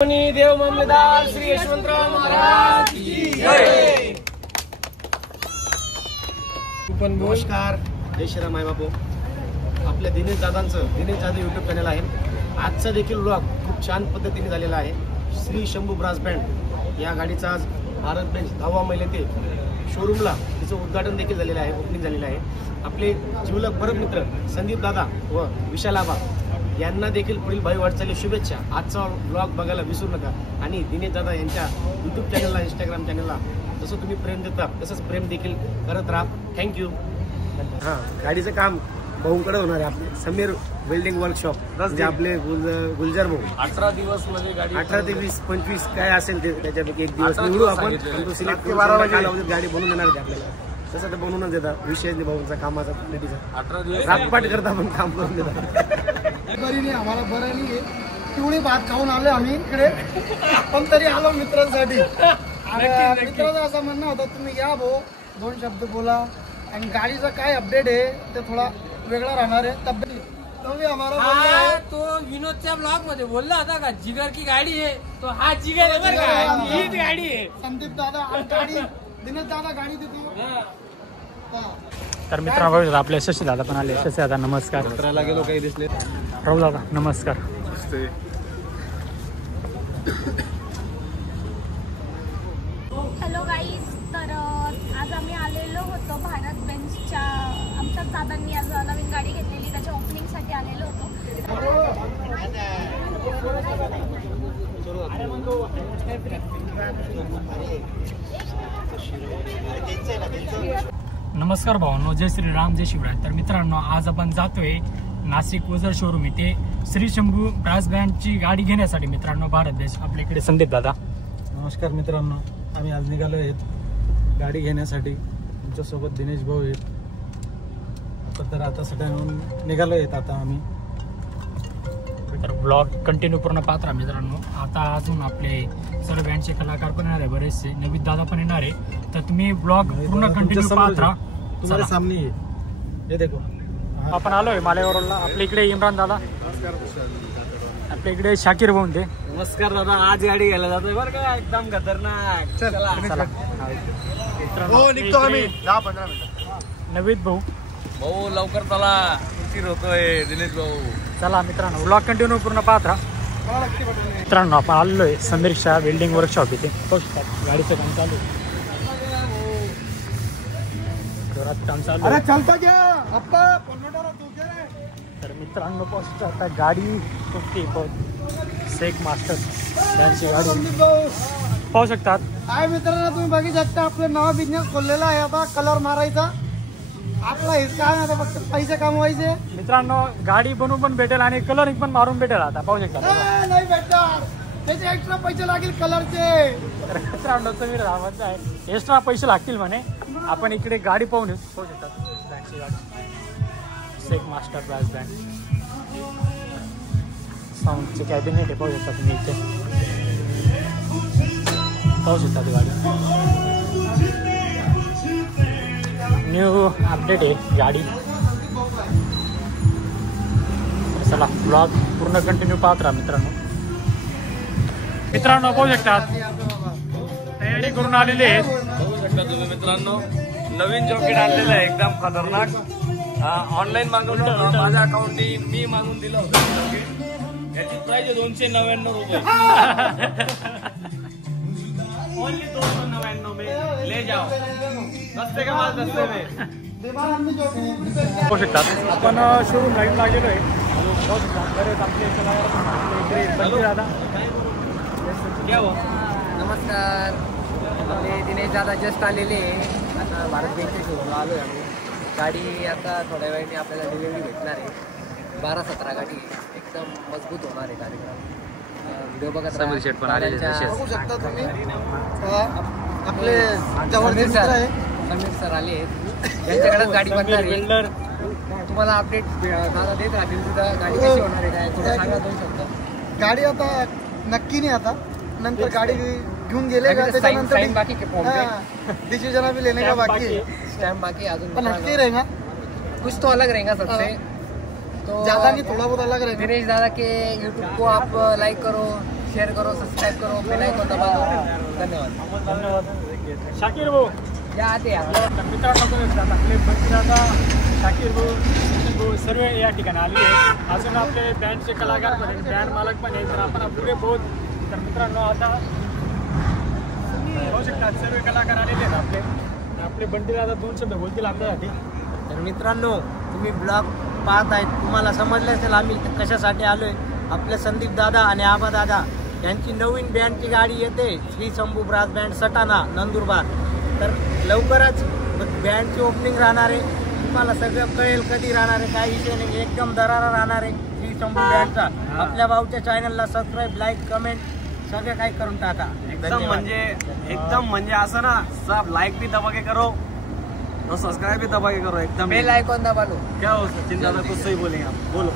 देव मामलेदार श्री यशवंतराव महाराज की जय। नमस्कार, जय श्रीराम माय बापू। आपल्या दिनेश जाधव यूट्यूब चॅनल आहे। आजचा देखील व्लॉग खूप छान पद्धतीने झालेला आहे। श्री शंभू ब्रास बँड या गाडीचा आज भारत बेंच 10वा मैल येथे शोरूमला तिचं उद्घाटन देखील झालेलं आहे, ओपनिंग झालेलं आहे। आपले जिवलग परम मित्र संदीप दादा व विशाल आबा यांना देखील पुढील भावी वाटचाली शुभेच्छा। आजचा व्लॉग बघायला विसरू नका आणि दिनेश दादा यांच्या यूट्यूब चॅनलला, इंस्टाग्राम चॅनलला जसं तुम्ही प्रेम देता तसंच प्रेम देखील करत राहा। थँक्यू। हां, गाडीचं काम भाऊंकडे होणार आहे। आपले समीर वेल्डिंग वर्कशॉप, म्हणजे आपले गुलजार भाऊ 18 दिवस मध्ये गाडी 18 ते 20-25 काय असेल ते त्याच्यापैकी एक दिवस निवडू आपण। तो सिलेक्ट करून 12 वाजे गाडी बनवून देणार आहे आपल्याला। तसं तर बनवूनच देतात, विषय नाही भाऊंचा कामाचा, लेडीचा 18 दिवस रातपाट करता पण काम करून देतात। बरी नाही, आम्हाला बरं नाही, पिवळी भात खाऊन आलो आम्ही इकडे, पण तरी आलो मित्रांसाठी। मित्राचं असं म्हणणं होतं तुम्ही या भाऊ, 2 शब्द बोला आणि गाडीचा काय अपडेट आहे ते थोडा वेगळा राहणार आहे। तब्येत तो भी हमारा तो विनोदच्या ब्लॉग मध्ये बोलला होता का जिगर की गाडी आहे, तो हा जिगर आहे बरं का, हीच गाडी आहे। संदीप दादा गाडी, दिनेश दादा गाडी देतो। तर मित्रांनो आपले शशी दादा पण आले। शशी दादा नमस्कार। मित्राला गेलो काही दिसले, राहुल दादा नमस्कार। हॅलो गाईज, तर आज आम्ही आलेलो होतो भारत बेंचच्या, आमच्या दादांनी आज नवीन गाडी घेतलेली त्याच्या ओपनिंगसाठी आलेलो होतो। नमस्कार भावांनो, जय श्रीराम, जय शिवराय। तर मित्रांनो आज आपण जातोय नाशिक वजर शोरूम इथे श्री शंभू ब्रास बँडची गाडी घेण्यासाठी। मित्रांनो भारत देश आपल्याकडे संदीप दादा। नमस्कार मित्रांनो, आम्ही आज निघालो आहेत गाडी घेण्यासाठी। तुमच्यासोबत दिनेश भाऊ आहेत। तर आता सगळ्यांना निघालो आहेत आता आम्ही। तर ब्लॉग कंटिन्यू पूर्ण पाहत राहा मित्रांनो। आता अजून आपले सर्व बँडचे कलाकार पण येणार आहे, बरेचसे नवीन दादा पण येणार आहे। तर तुम्ही ब्लॉग पूर्ण कंटिन्यू पाहत राहा। तुम्हाला सामने हे देखो, आपण आलोय मालेवरला। आपल्या इकडे इम्रान दादा, आपल्या इकडे शाकीर भाऊ ते। नमस्कार दादा, आज गाडी घ्यायला जातोय बरं का, एकदम खतरनाक। चला हो, निघतो आम्ही 10-15 मिनिटं। नवीद भाऊ, भाऊ लवकर चला, उशीर होतोय। दिनेश भाऊ चला मित्रांनो ब्लॉग कंटिन्यू पूर्ण पाहत राहा। मित्रांनो आपण आलोय समीर शाह वेल्डिंग वर्कशॉप इथे। गाडीचं काम चालू आहे, जोरात काम चालू आहे। चलता क्या अप्पा। तर मित्रांनो पोस्ट आता गाडी कुठली शेख मास्टर त्यांची गाडी पाहू शकतात। काय मित्रांनो तुम्ही बघू शकता, आपलं नवा बिझनेस खोललेला आहे आता, कलर मारायचा। आपला हेच काय आता फक्त पैसे कमवायचे। मित्रांनो गाडी बनवून पण भेटेल आणि कलरिंग पण मारून भेटेल। आता पाहू शकता, नाही भेटणार, त्याचे एक्स्ट्रा पैसे लागेल कलरचे। तर मित्रांनो तुम्ही राहायचं आहे, एक्स्ट्रा पैसे लागतील म्हणे। आपण इकडे गाडी पाहून येऊ, पाहू शकतात बँडची गाडी, शेख मास्टर ब्रास बँड। साऊंडचे कॅबिनेट आहे, पाहू शकता तुम्ही इथे, पाहू शकता ती गाडी। न्यू अपडेट आहे गाडी। चला ब्लॉग पूर्ण कंटिन्यू पाहत राहा मित्रांनो। मित्रांनो पाहू शकतात तयारी करून आलेले आहेत। बघू शकता तुम्ही मित्रांनो, नवीन जॉकेट आणलेलं आहे एकदम खतरनाक। ऑनलाईन मागवलं होतं, माझ्या अकाउंटनी मी मागून दिलं होतं जॉकेट। याची प्राइस आहे 299 रुपये। ओनली 299 में ले जाओ, दस्ते का माल दस्ते में। पाहू शकतात आपण शोरूम लाईन लागलेलो आहे। पाहू शकतात बरेच आपले इकडे बंदी दादा। क्या हो, नमस्कार, आपले दिनेश दादा जस्ट आलेले आहे। आता भारत बेंचच्या शोरूमला आलो आहे आम्ही। गाडी आता थोड्या वेळाने आपल्याला डिलिव्हरी भेटणार आहे। 12-17 गाडी एकदम मजबूत होणार आहे कार्यक्रम। व्हिडिओ बघत समीर शेठ पण आलेले आहेत। बघू शकता तुम्ही, आपले जवळचे मित्र आहे समीर सर आले आहेत, त्यांच्याकडेच गाडी बनणार आहे। तुम्हाला अपडेट दादा देत राहतील तिथं गाडी कशी होणार आहे काय थोडं सांगा 2 शब्द। गाडी आता नक्की नाही, आता नंतर गाडी घेऊन गेले का त्याच्यानंतर बाकी डिसीजन अभी लेने का बाकी है, स्टैम्प बाकी अजून पण नक्की रहेगा, कुछ तो अलग रहेगा सबसे। तो ज्यादा नहीं, थोड़ा बहुत अलग रहेगा। दिनेश दादा के यूट्यूब को आप लाइक करो, शेयर करो, सब्सक्राइब करो, बेल आयकॉन दबाओ. धन्यवाद. धन्यवाद. शाकीर भाऊ या आते या. तर मित्रांनो बघू शकता आपले बंटीदादा, शाकीर भाऊ, सचिन भाऊ सर्व या ठिकाणी आले आहेत. अजून आपले बँडचे कलाकार पण आहेत, बँड मालक पण आहेत. तर आपण पुढे पोहोच. तर मित्रांनो आता होऊ शकतात सर्व कलाकार आलेले आहेत आपले. आपले बंटीदादा 2 शब्द बोलतील आपल्यासाठी. तर मित्रांनो, तुम्ही ब्लॉग पाहत आहेत, तुम्हाला समजलं असेल आम्ही कशासाठी आलोय. आपले संदीप दादा आणि आबा दादा यांची नवीन बँडची गाडी येते, श्री शंभू ब्रास बँड सटाणा नंदुरबार. तर लवकरच बँडची ओपनिंग राहणार आहे. तुम्हाला सगळं कळेल कधी राहणार आहे, काही विषय नाही, एकदम दरारा राहणार आहे श्री शंभू बँडचा. आपल्या भाऊच्या चॅनलला सबस्क्राईब, लाईक, कमेंट सगळं काही करून टाका. एकदम म्हणजे असं ना, सब लाइक भी दबा के करो और सब्सक्राइब भी दबा के करो. एकदम बेल आयकॉन दबा लो. क्या हो सचिन दादा, कुछ सही बोलेंगे आप, बोलो.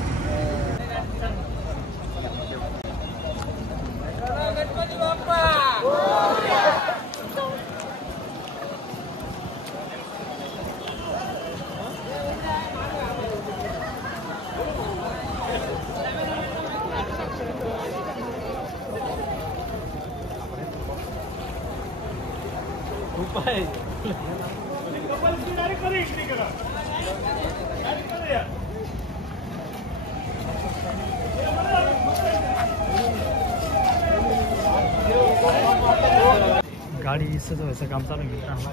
गाडी सजवायचं काम चालू आहे मित्रांनो.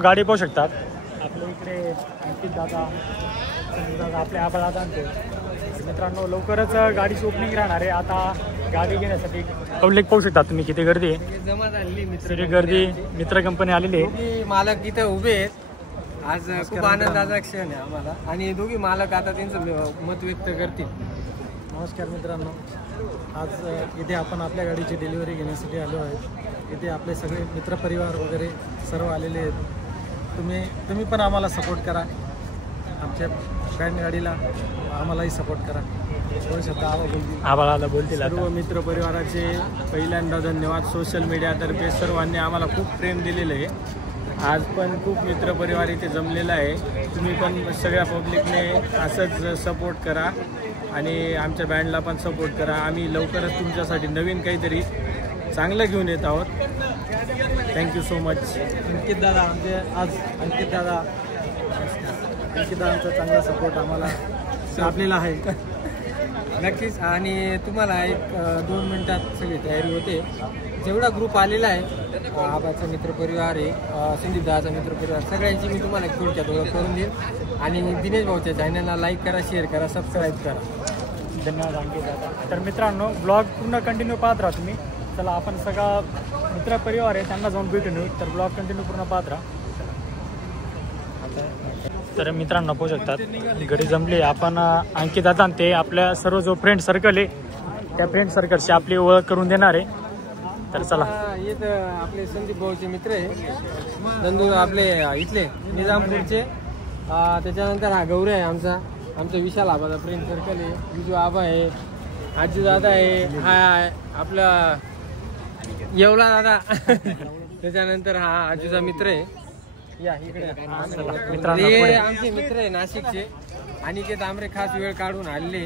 गाडी पाहू शकतात आपल्या इकडे अंकित दादा, आपले आबा दादा. मित्रांनो लवकरच गाडीची ओपनिंग राहणार आहे. आता गाडी घेण्यासाठी पब्लिक पाहू शकता तुम्ही किती गर्दी आहे. जमा झाली मित्र गर्दी, मित्र कंपनी आलेली आहे. दोघी मालक इथे उभे आहेत. आज खूप आनंदाचा क्षण आहे आम्हाला. आणि दोघी मालक आता त्यांचं मत व्यक्त करतील. नमस्कार मित्रांनो, आज इथे आपण आपल्या गाडीची डिलिव्हरी घेण्यासाठी आलो आहे. इथे आपले सगळे मित्रपरिवार वगैरे सर्व आलेले आहेत. तुम्ही पण आम्हाला सपोर्ट करा, आमच्या बँड गाडीला आम्हालाही सपोर्ट करा. थोडं शब्द आबाला बोलतील. सर्व मित्रपरिवाराचे पहिल्यांदा धन्यवाद. सोशल मीडियातर्फे सर्वांनी आम्हाला खूप प्रेम दिलेलं आहे. आज पण खूप मित्रपरिवार इथे जमलेला आहे. तुम्ही पण सगळ्या पब्लिकने असंच सपोर्ट करा आणि आमच्या बँडला पण सपोर्ट करा. आम्ही लवकरच तुमच्यासाठी नवीन काहीतरी चांगलं घेऊन येत आहोत. Thank you so much. अंकित दादा आज अंकित दादांचा चांगला सपोर्ट आम्हाला लाभलेला आहे. नक्कीच. आणि तुम्हाला एक 2 मिनिटात सगळी तयारी होते. जेवढा ग्रुप आलेला आहे, आबाचा मित्रपरिवार आहे, संदीप दादाचा मित्रपरिवार, सगळ्यांची मी तुम्हाला एक थोडक्यात ओळख करून देईन. आणि दिनेश भाऊच्या चॅनलला लाईक करा, शेअर करा, सबस्क्राईब करा. धन्यवाद अंकित दादा. तर मित्रांनो ब्लॉग पूर्ण कंटिन्यू पाहत राहा तुम्ही. चला आपण सगळा मित्रपरिवार आहे त्यांना जाऊन भेटून येऊ. तर ब्लॉग कंटिन्यू पूर्ण पाहत राहा. तर मित्रांनो पाहू शकतात घरी जमले आपण. अंकित दादा ते आपल्या सर्व जो फ्रेंड सर्कल आहे त्या फ्रेंड सर्कलची आपली ओळख करून देणार आहे. तर चला. आपले संदीप भाऊचे मित्र आहे, नंदू आपले इथले निजामपूरचे. त्याच्यानंतर हा गौरी आहे आमचा विशाल आबाचा फ्रेंड सर्कल आहे. विजू आबा आहे, आजी दादा आहे, हा आपला येवला दादा. त्याच्यानंतर हा आजूचा मित्र आहे. या इकडे हे आमचे मित्र आहे नाशिकचे. आणि ते तांबरे खास वेळ काढून आलेले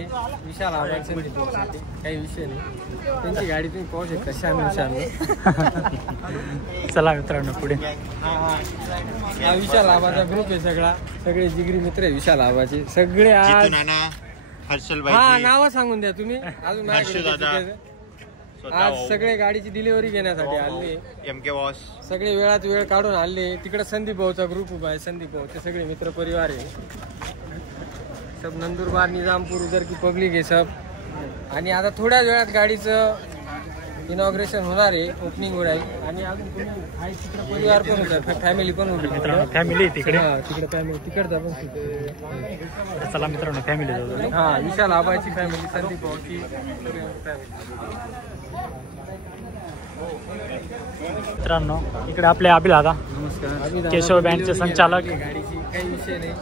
विशाल आबाचे काही विषय नाही. त्यांची गाडी तुम्ही पाहू शकता, शानू. चला मित्रांनो पुढे. हा विशाल आबाचा ग्रुप आहे सगळे जिगरी मित्र आहे विशाल आबाचे सगळे. आज हा नाव सांगून द्या तुम्ही अजून. आज सगळे गाडीची डिलिव्हरी घेण्यासाठी आले. सगळे वेळात वेळ काढून आले. तिकडे संदीप भाऊचा ग्रुप उभा आहे. संदीप भाऊचे सगळे मित्र परिवार आहे. सब नंदुरबार, निजामपूर उधर की पब्लिक आहे सब. आणि आता थोड्या वेळात गाडीचं इनॉग्रेशन होणार आहे, ओपनिंग होणार आहे. आणि अजून तिकडे परिवार पण होता, फॅमिली पण होती. फॅमिली तिकडे तिकडे फॅमिली तिकडचा पण. चला मित्रांनो फॅमिली जाऊ. हा विशाल आबाची फॅमिली, संदीप भाऊची मित्रांनो इकडे आपले अभिल दादा, केशव बँडचे संचालक. गाडीची काही विषय नाही.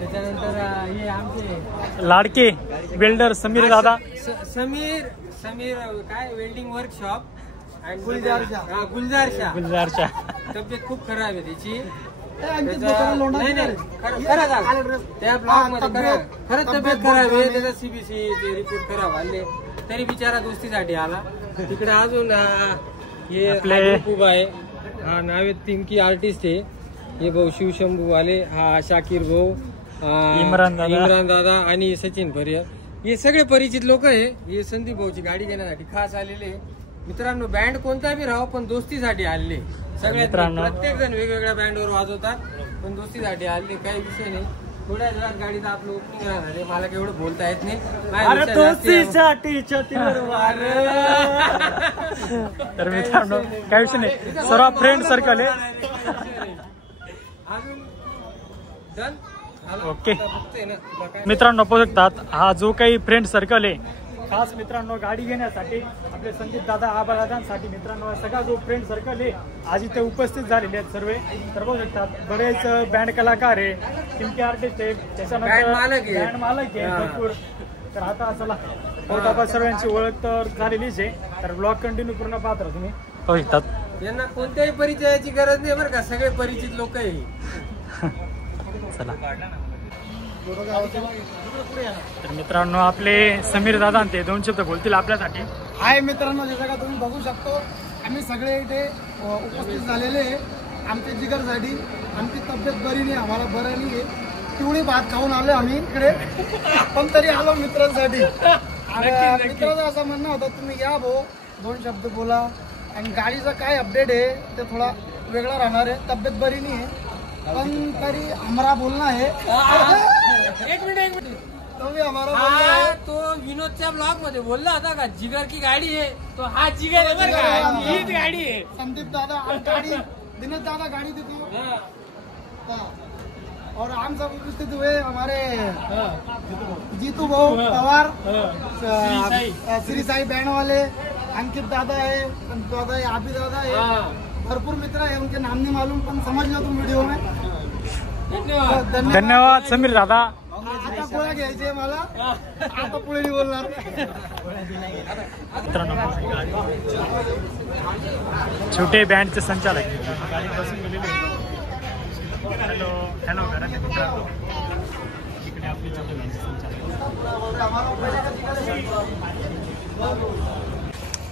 त्याच्यानंतर हे आमचे लाडके बिल्डर समीर दादा. समीर काय वेल्डिंग वर्कशॉप आणि गुलजार गुलजारच्या. तब्येत खूप खराब आहे त्याची. नाही त्या ब्लॉग मध्ये खरंच तब्येत खराब आहे. त्याचा सीबीसी रिपोर्ट खराब आले तरी बिचारा दोस्तीसाठी आला. तिकडे अजून हे आपले खूप आहे. हा नावे तिमकी आर्टिस्ट आहे. हे भाऊ शिवशंभू आले. हा शाकीर भाऊ, इम्रान दादा आणि सचिन परियर हे सगळे परिचित लोक आहे. हे संदीप भाऊची गाडी घेण्यासाठी खास आलेले. मित्रांनो बँड कोणता बी राहो पण दोस्तीसाठी आले. सगळे प्रत्येक जण वेगवेगळ्या बँडवर वाजवतात पण दोस्तीसाठी आले. काही विषय नाही. थोड्या वेळात गाडीचं आपलं ओपनिंग राहणार आहे. मला केवढं बोलता येत नाही. तर मित्रांनो काही विषय नाही. सर्व फ्रेंड सर्कल आहे. अजून डन. ओके मित्रांनो पाहू शकतात हा जो काही फ्रेंड सर्कल आहे खास मित्रांनो गाडी घेण्यासाठी आपले संदीप दादा आबादादांसाठी मित्रांनो सगळा जो फ्रेंड सर्कल आहे आज इथे उपस्थित झालेले आहेत सर्व. तर बघू शकतात बरेच बँड कलाकार आहे, टिमके आर्टिस्ट आहे, त्याच्यानंतर बँड मालक आहे भरपूर. तर आता चला बहुत आपण सर्वांची ओळख तर झालेलीच आहे. तर ब्लॉग कंटिन्यू पूर्ण पाहत राहा तुम्ही. पाहू शकतात यांना कोणत्याही परिचयाची गरज नाही बरं का. सगळे परिचित लोक आहे. चला तर मित्रांनो आपले समीर दादा ते 2 शब्द बोलतील आपल्यासाठी. हाय मित्रांनो, जसं का तुम्ही बघू शकतो आम्ही सगळे इथे उपस्थित झालेले आहे आमच्या जिगरसाठी. आमची तब्येत बरी नाही, आम्हाला बरं नाही आहे. पिवळी भात खाऊन आलो आम्ही इकडे पण तरी आलो मित्रांसाठी. आणि मित्राचं असं म्हणणं होतं तुम्ही या भाऊ 2 शब्द बोला. आणि गाडीचा काय अपडेट आहे ते थोडा वेगळा राहणार आहे. तब्येत बरी नाही आहे पण तरी हमारा बोलना है. एक मिनिट तो भी हमारा बोलना है. तो विनोदच्या ब्लॉग मध्ये बोलला होता का जिगर की गाडी है. तो हा जिगर है बरं का. हीच गाडी आहे. संदीप दादा गाड़ी, दिनेश दादा गाड़ी देखो. और हम सब उपस्थित हुए हमारे जीतू भाऊ पवार, श्री साई बैंड वाले, अंकित दादा है, दादा है, आबी दादा है. भरपूर मित्र है, उनके नाम नहीं मालूम पण समजलो तुम व्हिडिओ में. धन्यवाद समीर दादा. आता पोळ्या घ्यायचे मला. आता पुढे नाही बोलणार. छोटे बँडचे संचालक हॅलो हॅलो इकडे आपले छोटे बँडचे संचालक.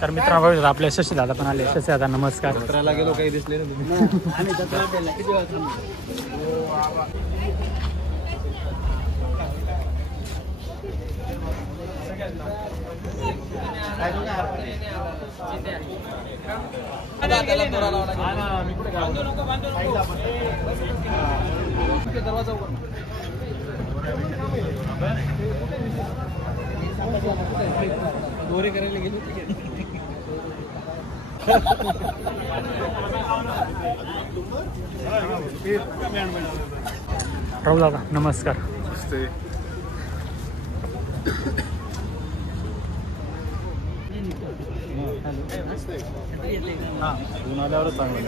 तर मित्रांनो आपले शशी दादा पण आले. शशी दादा नमस्कार. जत्राला गेलो काही दिसले ना तुम्ही. आम्ही जत्रा केला किती वाजता. दरवाजा दोरे करायला गेलो. राहुल दादा नमस्कार. आल्यावरच चांगलं.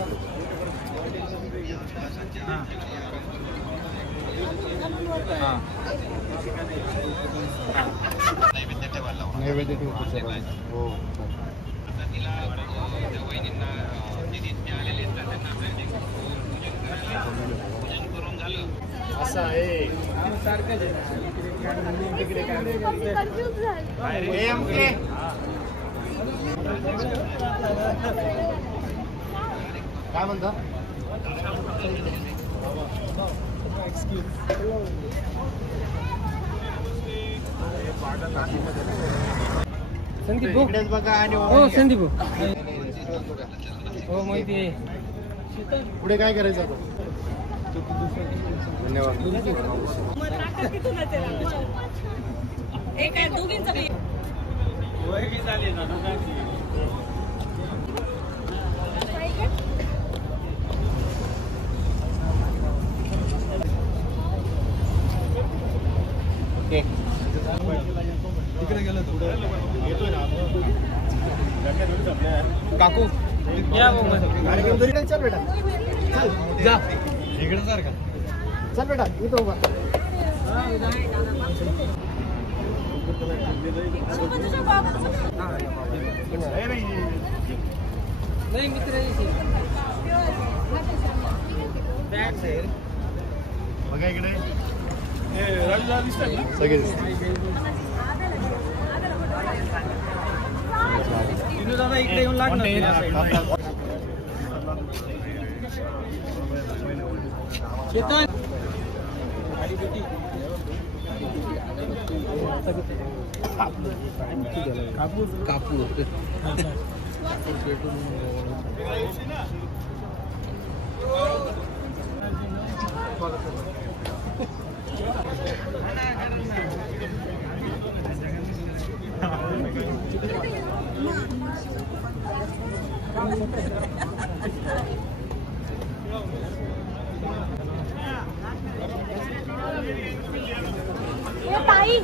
नैवेद्य हो. असं आहे. काय म्हणता. संदीप भाऊ इकडेच बघा आणि हो संदीप भाऊ हो माहिती आहे. पुढे काय करायचं आता. धन्यवाद. तिकडे गेलं थोडं येतोय ना काकू. या गाडी घेऊन तरी चल बेटा. चल जा इकडे सर का. चल बेटा इथं उभा नाही मित्र बघा इकडे दादा इकडे येऊन लागणार चेतन कापूर ताई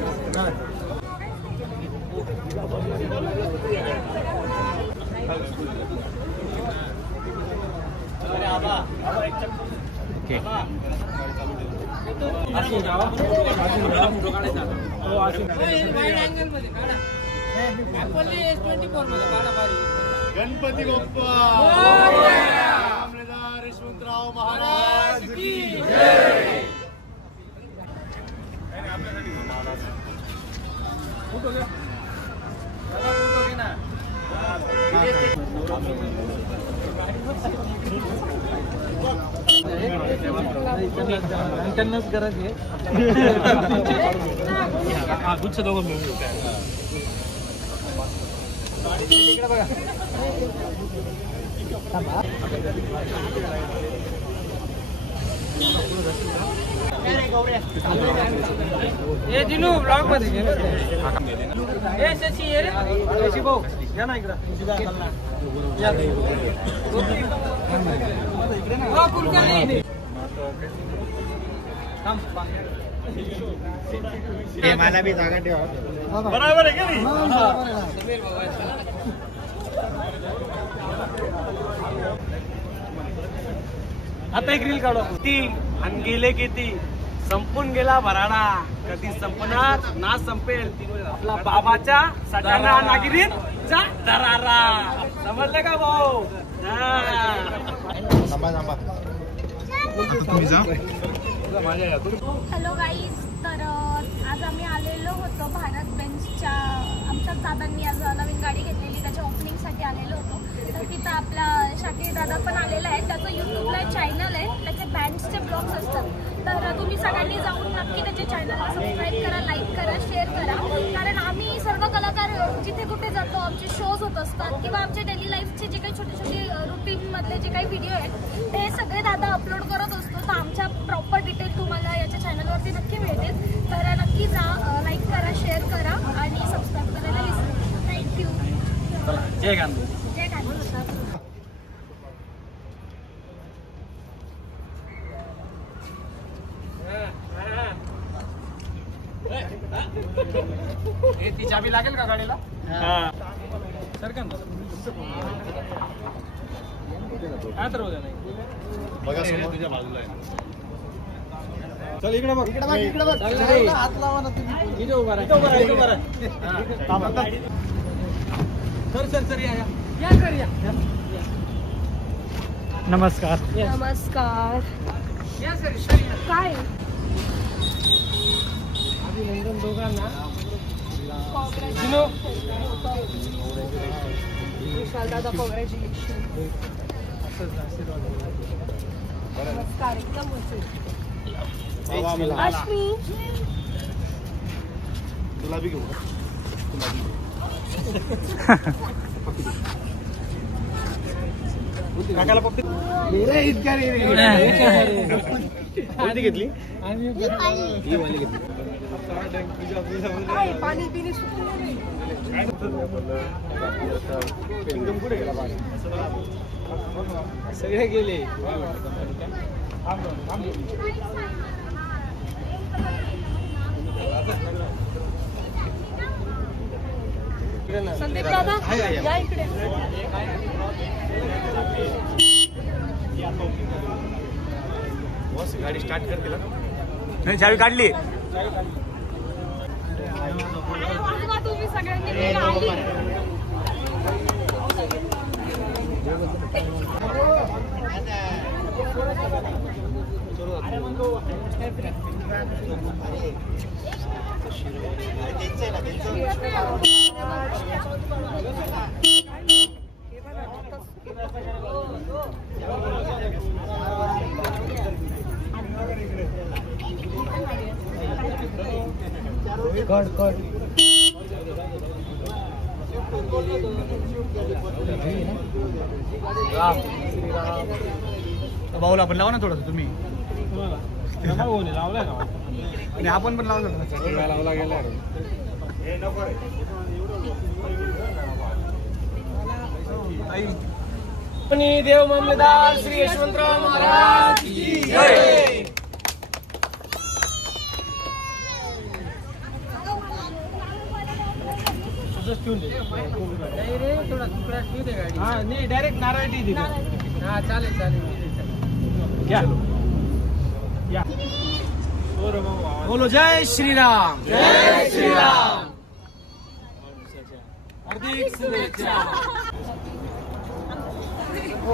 गणपती बाप्पा यशवंतराव महाराज की जय. त्यांनाच गरज आहे गुच्छ दोघं मिळून हे दिनू ब्लॉग मध्ये घे हे शशी ये रे शशी भाऊ या ना इकडं हा कुलकर्णी मला बी जागा ठेवा बरोबर आहे का नाही. आता एक रील काढू ती आणि गेले किती संपून गेला भराडा कधी संपणार ना संपेल आपला बाबाच्या सटाणा नागिरीत जा दरारा समजलं का भाऊ हॅलो गाईज तर आज आम्ही आलेलो होतो भारत बेंचच्या आमच्या दादांनी आज नवीन गाडी घेतलेली त्याच्या ओपनिंगसाठी आलेलो होतो तर तिथं आपला शाकीर दादा पण आलेला आहे त्याचं यूट्यूबला चॅनल आहे त्याचे बँड्सचे ब्लॉग्स असतात तर तुम्ही सगळ्यांनी जाऊन नक्की त्याच्या चॅनलला सबस्क्राईब करा लाईक करा शेअर करा कारण आम्ही सर्व कलाकार जिथे कुठे जातो आमचे शोज होत असतात किंवा आमच्या डेली लाईफचे जे काही छोटे छोटे रुटीनमधले जे काही व्हिडिओ आहेत ते सगळे दादा अपलोड करत असतो तर आमच्या प्रॉपर डिटेल तुम्हाला याच्या चॅनलवरती नक्की मिळतील तर नक्की जा लाईक करा शेअर करा आणि सबस्क्राईब करायला विसरू नका थँक्यू जय गांधी जय गांधी ती चाबी लागेल का गाडीला सर का काय तर होत्या नाही बघा समोर तुझ्या बाजूला आहे चल इकडे बघ इकडे बघ इकडे बघ हात लावा ना तुम्ही इथे उभा राहा सर या सर या नमस्कार नमस्कार या सर काय अभिनंदन दोघांना विशाल दादा कॉंग्रॅच्युलेशन नमस्कार एकदम अश्मी तुला बी घेऊ काकाला फक्त इतक्या कोणती घेतली ही वाली घेतली पाणी पिणे एकदम पुढे गेला पाणी सगळे गेले संदीप दादा या इकडे बॉस गाडी स्टार्ट करतील ना. नाही चावी काढली. वाजवा तुम्ही सगळ्यांनी मी आली. भाऊला आपण लावा ना थोडस तुम्ही. लावलाय ना आणि आपण पण लावलं लावला गेला. देव मामलेदार श्री यशवंतराव महाराज की जय. नाही डायरेक्ट नारायणी दिली. हा चालेल चालेल. बोलो जय श्रीराम. जय श्रीराम. हार्दिक शुभेच्छा.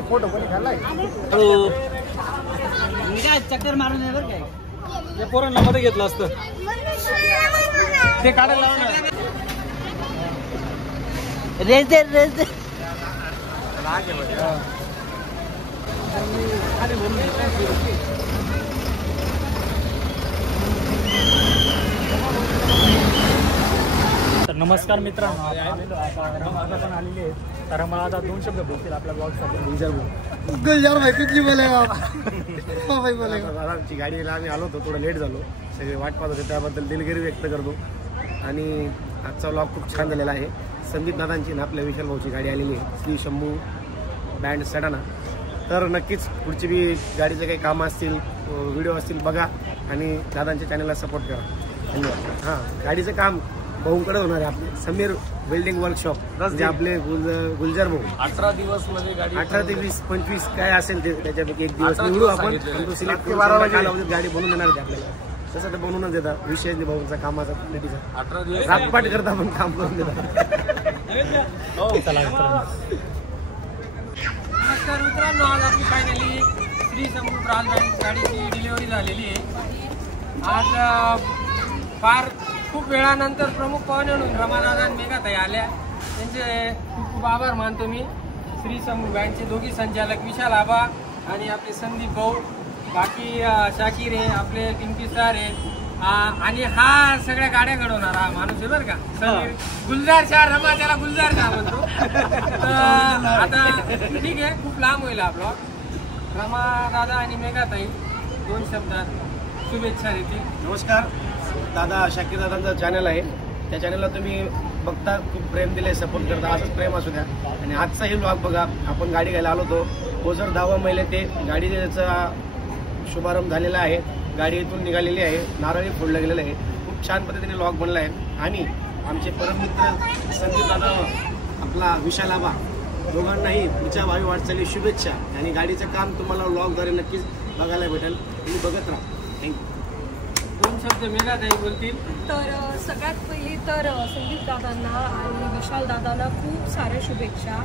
फोटो पण घालाय. चक्कर मारून आहे बरं काय. या पोरांना मध्ये घेतलं असतं ते काढायला लावणार. रेस दे रेस दे. तर नमस्कार मित्रांनो, आलेलो आता रमादा पण आलेली आहे. तर मला आता 2 शब्द बोलतील आपल्या ब्लॉगसाठी. गुलजार भाई किती बोले भाई बोले. आमची गाडीला आम्ही आलो होतो, थोडं लेट झालो. सगळे वाट पाहत होते, त्याबद्दल दिलगिरी व्यक्त करतो. आणि आजचा व्लॉग खूप छान झालेला आहे. संदीप दादांची ना आपल्या विशाल भाऊची गाडी आलेली आहे, श्री शंभू बँड सडाणा. तर नक्कीच पुढची बी गाडीचे काही कामं असतील, व्हिडिओ असतील बघा आणि दादांच्या चॅनलला सपोर्ट करा. धन्यवाद. हां, गाडीचं काम भाऊंकडे होणार आहे. आपले समीर वेल्डिंग वर्कशॉप, म्हणजे आपले गुलजार भाऊ. 18 दिवस मध्ये गाडी 18 ते 20 25 काय असेल ते, त्याच्यापैकी एक दिवस निवडू आपण. तो सिलेक्ट 12 वाजे गाडी बनवून देणार आहे आपल्याला. तसं तर बनवूनच देतात. विषय नाही भाऊंचा कामाचा, क्वालिटीचा. 18 दिवस रातपाट करता पण काम करून देतात. चला मित्रांनो, नमस्कार मित्रांनो, आज आपली finally Shri Shambhu brass band गाडीची डिलिव्हरी झालेली आहे. आज फार खूप वेळानंतर प्रमुख पाहुणे म्हणून रमादादा आणि मेघाताई आल्या. त्यांचे खूप खूप आभार मानतो मी. श्री शंभू बँडचे दोघी संचालक विशाल आबा आणि आपले संदीप भाऊ, बाकी शाकीर आहे, आपले पिंकी सर आहे, आणि हा सगळ्या गाड्या घडवणार हा माणूस आहे बरं का. समीर गुलजार शाह, रमा त्याला गुलजार का म्हणतो. आता ठीक आहे, खूप लांब होईल आपला. रमा दादा आणि मेघाताई 2 शब्दात शुभेच्छा देतील. नमस्कार. दादा शाकीर दादांचं चॅनल आहे, त्या चॅनलला तुम्ही बघता, खूप प्रेम दिले, सपोर्ट करता. असंच प्रेम असू द्या. आणि आजचाही व्लॉग बघा. आपण गाडी घ्यायला आलो होतो, ओझर 10 मैल ते गाडीचा शुभारंभ झालेला आहे. गाडी इथून निघालेली आहे, नारळी फोडलं गेलेलं आहे. खूप छान पद्धतीने व्लॉग बनला आहे. आणि आमचे परममित्र संदीप दादा, आपला विशाल आबा, दोघांनाही पुढच्या भावी वाटचाली शुभेच्छा. आणि गाडीचं काम तुम्हाला व्लॉगद्वारे नक्कीच बघायला भेटेल. तुम्ही बघत राहा. थँक्यू. 2 शब्द मेघाताई बोलतील. तर सगळ्यात पहिली तर संदीप दादांना आणि विशाल दादांना खूप साऱ्या शुभेच्छा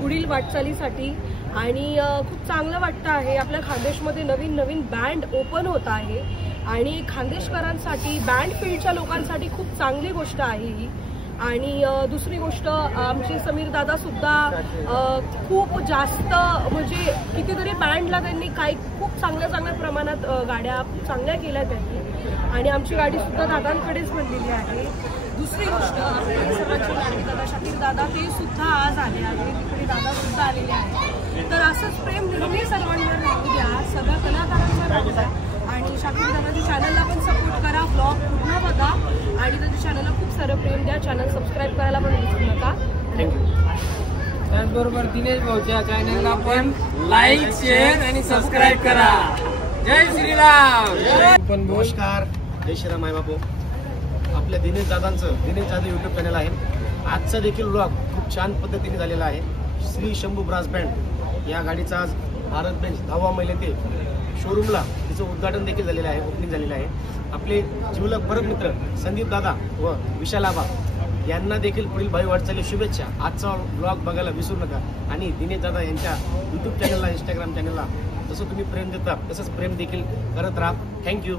पुढील वाटचालीसाठी. आणि खूप चांगलं वाटतं आहे, आपल्या खानदेशमध्ये नवीन नवीन बँड ओपन होत आहे आणि खानदेशकरांसाठी, बँड फील्डच्या लोकांसाठी खूप चांगली गोष्ट आहे ही. आणि दुसरी गोष्ट, आमचे समीर दादा सुद्धा खूप जास्त, म्हणजे कितीतरी बँडला त्यांनी खूप चांगल्या प्रमाणात गाड्या चांगल्या केल्या त्यांनी. आणि आमची गाडी सुद्धा दादांकडेच बनलेली आहे. दुसरी गोष्ट, आपल्या सर्वांची लाडकी दादा शाकीर दादा, ते सुद्धा आज आले आहेत. तिकडे दादा सुद्धा आलेले आहेत. तर असंच प्रेम नेहमी सर्वांवर राहू द्या, सगळ्या कलाकारांवर राहू द्या. आणि शाकीर दादाच्या चॅनलला पण सपोर्ट करा, ब्लॉग पूर्ण बघा आणि त्याच्या चॅनलला खूप सारं प्रेम द्या. चॅनल सबस्क्राईब करायला पण विसरू नका. त्याचबरोबर दिनेश भाऊच्या चॅनलला पण लाईक, शेअर आणि सबस्क्राईब करा. जय श्रीराम. नमस्कार. जय श्रीराम माय बापू. आपल्या दिनेश दादांचं दिनेश जाधव यूट्यूब चॅनल आहे. आजचा देखील व्लॉग खूप छान पद्धतीने झालेला आहे. श्री शंभू ब्रास बँड या गाडीचा आज भारत बेंच 10वा मैल ते शोरूमला तिचं उद्घाटन देखील झालेलं आहे, ओपनिंग झालेलं आहे. आपले जिवलग परम मित्र संदीप दादा व विशाल आबा यांना देखील पुढील भावी वाटचाली शुभेच्छा. आजचा ब्लॉग बघायला विसरू नका आणि दिनेश दादा यांच्या यूट्यूब चॅनलला, इंस्टाग्राम चॅनलला जसं तुम्ही प्रेम देता तसंच प्रेम देखील करत राहा. थँक्यू.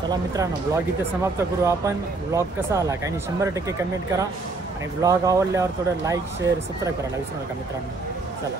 चला मित्रांनो, ब्लॉग इथे समाप्त करू आपण. ब्लॉग कसा आला काही 100% कमेंट करा आणि ब्लॉग आवडल्यावर थोडं लाईक शेअर सबस्क्राईब करायला विसरू नका मित्रांनो. चला.